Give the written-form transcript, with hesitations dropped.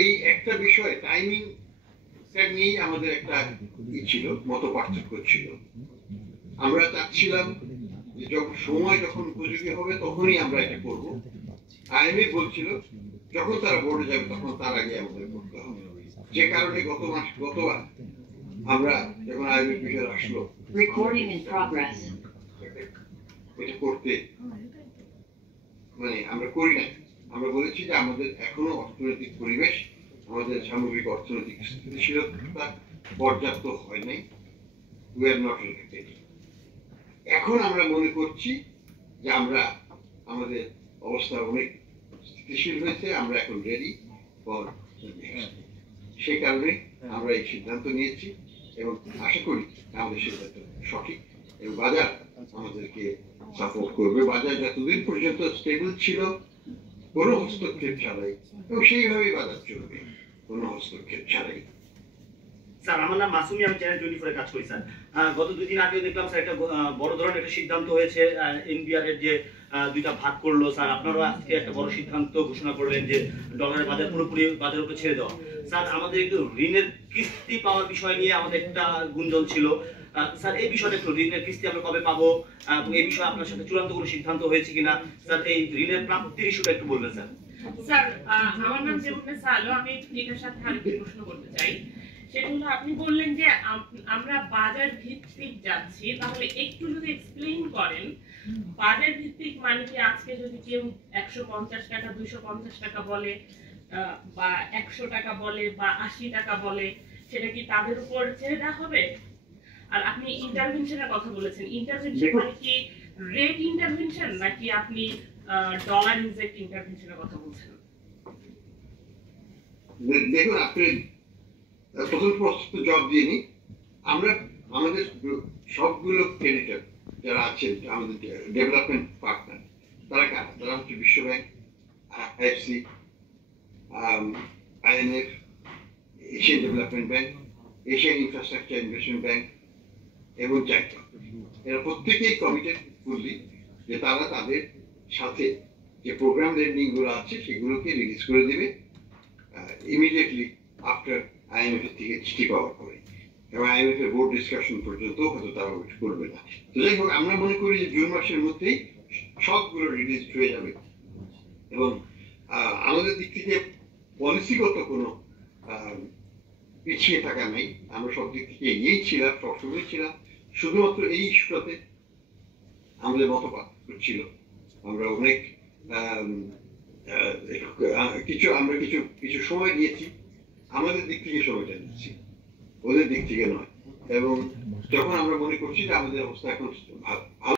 এই একটা বিষয় টাইমিং নিয়েই আমাদের একটা ছিল, মত পার্থক্য ছিল। আমরা চাচ্ছিলাম যে যখন উপযোগী হবে তখনই আমরা এটা করব। আইএমএফ বলছিল যখন তারা বোর্ডে যাবে তখন তার আগে আমাদের করতে হবে। যে কারণে গতবার আমরা যখন আইএমএফ বিষয় আসলো এটা করতে আমরা করি না। আমরা বলেছি যে আমাদের এখনো অর্থনৈতিক পরিবেশ, আমাদের সামগ্রিক অর্থনৈতিক স্থিতিশীলতা পর্যাপ্ত হয় নাই। We are not ready. এখন আমরা মনে করছি যে আমরা আমাদের অবস্থা অনেক স্থিতিশীল হয়েছে, আমরা এখন রেডি ফর সেই কারণে আমরা এই সিদ্ধান্ত নিয়েছি এবং আশা করি আমাদের সিদ্ধান্ত সঠিক এবং বাজার আমাদেরকে সাপোর্ট করবে। বাজার যতদিন পর্যন্ত স্টেবল ছিল কোনো হস্তক্ষেপ ছাড়াই এবং সেইভাবেই বাজার চলবে, কোনো হস্তক্ষেপ ছাড়াই। স্যার, আমার নাম মাসুমি, আমি চ্যানেল 24 কাজ করি স্যার। গত 2 দিন আগে দেখলাম স্যার একটা বড় ধরনের একটা সিদ্ধান্ত হয়েছে, এনবিআর এর যে দুইটা ভাগ করলো স্যার। আপনারাও আজকে একটা বড় সিদ্ধান্ত ঘোষণা করলেন যে ডলারের বাজার পুরোপুরি বাজারের উপরে ছেড়ে দেওয়া। স্যার, আমাদের একটু ঋণের কিস্তি পাওয়ার বিষয় নিয়ে আমাদের একটা গুঞ্জন ছিল স্যার। এই বিষয়টা একটু, ঋণের কিস্তি আমরা কবে পাবো এবং এই বিষয়ে আপনার সাথে চূড়ান্ত কোনো সিদ্ধান্ত হয়েছে কিনা স্যার? এই ঋণের প্রাপ্তির ইস্যুটা একটু বলবেন স্যার। স্যার, আমার নাম জেমুন্নেসা আলো। আমি এটার সাথে আরেকটি প্রশ্ন করতে চাই। সেটা হলো, আপনি বললেন যে আমরা বাজার ভিত্তিক যাচ্ছি, তাহলে একটু যদি এক্সপ্লেইন করেন বাজার ভিত্তিক মানে কি? আজকে যদি কেউ 150 টাকা 250 টাকা বলে বা 100 টাকা বলে বা 80 টাকা বলে, সেটা কি তাদের উপর ছেড়ে দেওয়া হবে? আর আপনি ইন্টারভেনশনের কথা বলেছেন, ইন্টারভেনশন মানে কি রেট ইন্টারভেনশন নাকি আপনি ডলার ইনজেক্ট ইন্টারভেনশনের কথা বলছেন? দেখুন, আপনি প্রথম প্রশ্ন জবাব দিয়ে নি। আমরা আমাদের সবগুলো ক্রেডিটর যারা আছেন, আমাদের ডেভেলপমেন্ট পার্টনার, তারা কারা? তারা হচ্ছে বিশ্বব্যাংক, IFC, IMF, Asian development bank, Asian infrastructure investment bank এবং চাইনা। এরা প্রত্যেকেই কমিটেড ফুললি যে তারা তাদের সাথে যে প্রোগ্রাম লেন্ডিং গুলো আছে সেগুলোকে রিলিজ করে দেবে ইমিডিয়েটলি আফটার আইএমএফ এর থেকে চিঠি পাওয়ার পরে, এবং আইএমএফ এর বোর্ড ডিসকাশন পর্যন্ত হয়তো তারা ওয়েট করবে না। তো যাই হোক, আমরা মনে করি যে জুন মাসের মধ্যেই সবগুলো রিলিজ হয়ে যাবে এবং আমাদের দিক থেকে পলিসিগত কোনো পিছিয়ে থাকা নাই। আমরা সব দিক থেকে এগিয়েই ছিলাম, সবসময় ছিলাম। শুধুমাত্র এই ইস্যুটাতে আমাদের মত পার্থক্য ছিল। আমরা অনেক কিছু সময় দিয়েছি, আমাদের দিক থেকে সময়টা নিচ্ছি, ওদের দিক থেকে নয়। এবং যখন আমরা মনে করছি যে আমাদের অবস্থা এখন ভালো